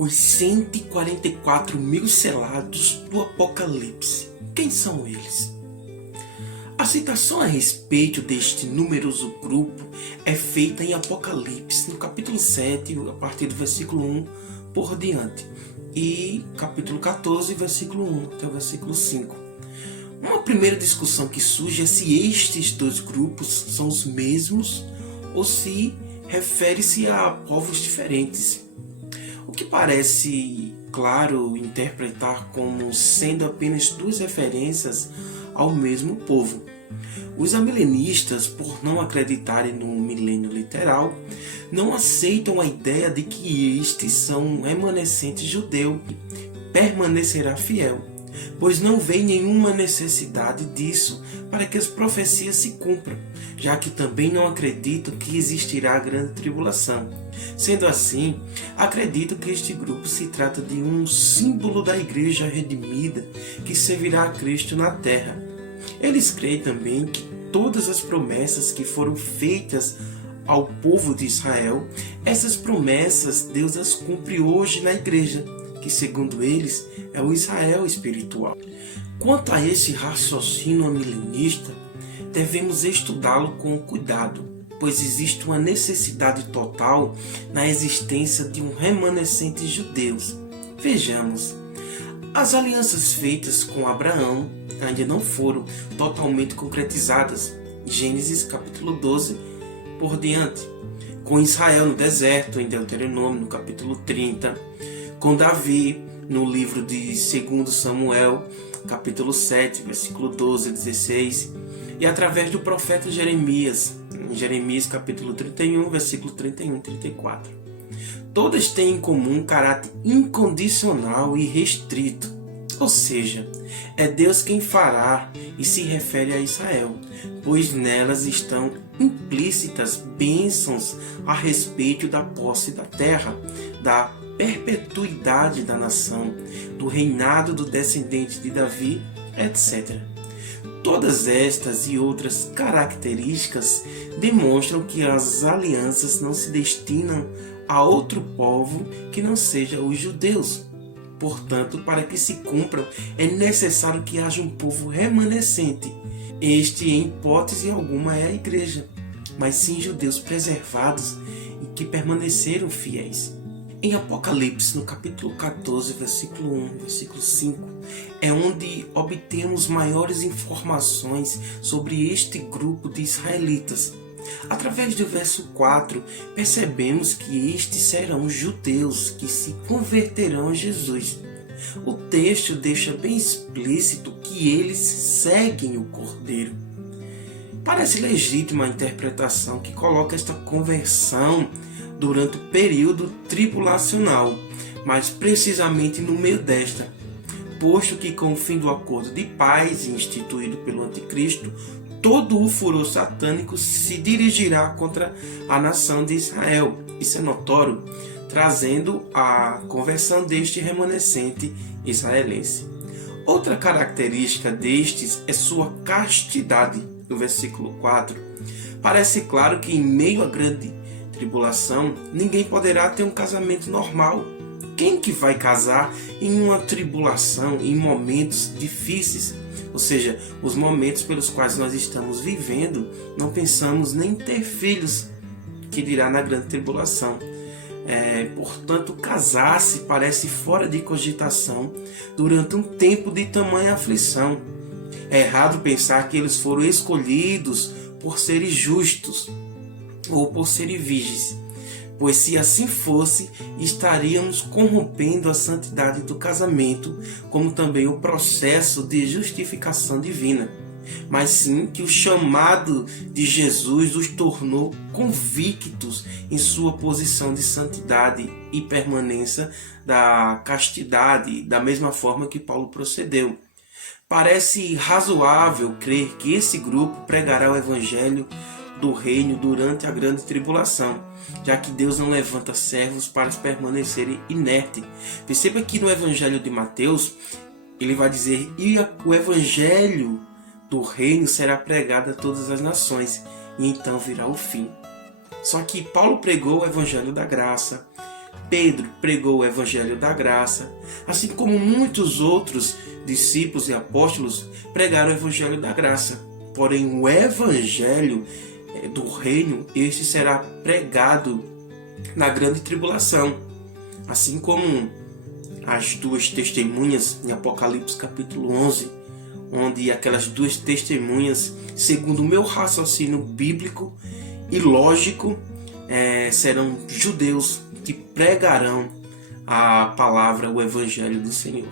Os 144 mil selados do Apocalipse. Quem são eles? A citação a respeito deste numeroso grupo é feita em Apocalipse, no capítulo 7, a partir do versículo 1 por diante, e capítulo 14, versículo 1 até o versículo 5. Uma primeira discussão que surge é se estes dois grupos são os mesmos ou se refere-se a povos diferentes. O que parece, claro, interpretar como sendo apenas duas referências ao mesmo povo. Os amilenistas, por não acreditarem no milênio literal, não aceitam a ideia de que estes são um remanescente judeu que permanecerá fiel, pois não vê nenhuma necessidade disso para que as profecias se cumpram, já que também não acreditam que existirá a grande tribulação. Sendo assim, acredito que este grupo se trata de um símbolo da igreja redimida que servirá a Cristo na terra. Eles creem também que todas as promessas que foram feitas ao povo de Israel, essas promessas Deus as cumpre hoje na igreja, que segundo eles é o Israel espiritual. Quanto a esse raciocínio amilenista, devemos estudá-lo com cuidado, pois existe uma necessidade total na existência de um remanescente judeu. Vejamos, as alianças feitas com Abraão ainda não foram totalmente concretizadas, Gênesis capítulo 12 por diante, com Israel no deserto, em Deuteronômio no capítulo 30, com Davi no livro de 2 Samuel, capítulo 7, versículo 12 a 16, e através do profeta Jeremias, em Jeremias capítulo 31, versículo 31 e 34. Todas têm em comum um caráter incondicional e restrito, ou seja, é Deus quem fará e se refere a Israel, pois nelas estão implícitas bênçãos a respeito da posse da terra, da perpetuidade da nação, do reinado do descendente de Davi, etc. Todas estas e outras características demonstram que as alianças não se destinam a outro povo que não seja os judeus. Portanto, para que se cumpram, é necessário que haja um povo remanescente. Este, em hipótese alguma, é a igreja, mas sim judeus preservados e que permaneceram fiéis. Em Apocalipse, no capítulo 14, versículo 1, versículo 5, é onde obtemos maiores informações sobre este grupo de israelitas. Através do verso 4, percebemos que estes serão judeus que se converterão a Jesus. O texto deixa bem explícito que eles seguem o Cordeiro. Parece legítima a interpretação que coloca esta conversão durante o período tribulacional, mas precisamente no meio desta, posto que com o fim do acordo de paz instituído pelo anticristo, todo o furor satânico se dirigirá contra a nação de Israel. Isso é notório, trazendo a conversão deste remanescente israelense. Outra característica destes é sua castidade. No versículo 4, parece claro que em meio à grande tribulação, ninguém poderá ter um casamento normal. Quem que vai casar em uma tribulação, em momentos difíceis? Ou seja, os momentos pelos quais nós estamos vivendo, não pensamos nem ter filhos, que dirá na grande tribulação. Portanto, casar-se parece fora de cogitação durante um tempo de tamanha aflição. É errado pensar que eles foram escolhidos por serem justos ou por serem virgens, pois se assim fosse, estaríamos corrompendo a santidade do casamento, como também o processo de justificação divina. Mas sim que o chamado de Jesus os tornou convictos em sua posição de santidade e permanência da castidade, da mesma forma que Paulo procedeu. Parece razoável crer que esse grupo pregará o evangelho do reino durante a grande tribulação, já que Deus não levanta servos para permanecerem inertes. Perceba que no evangelho de Mateus, ele vai dizer, e o evangelho do reino será pregado a todas as nações, e então virá o fim. Só que Paulo pregou o evangelho da graça, Pedro pregou o evangelho da graça, assim como muitos outros discípulos e apóstolos pregaram o evangelho da graça. Porém, o evangelho do reino, este será pregado na grande tribulação, assim como as duas testemunhas em Apocalipse capítulo 11, onde aquelas duas testemunhas, segundo o meu raciocínio bíblico e lógico, serão judeus que pregarão a palavra, o evangelho do Senhor.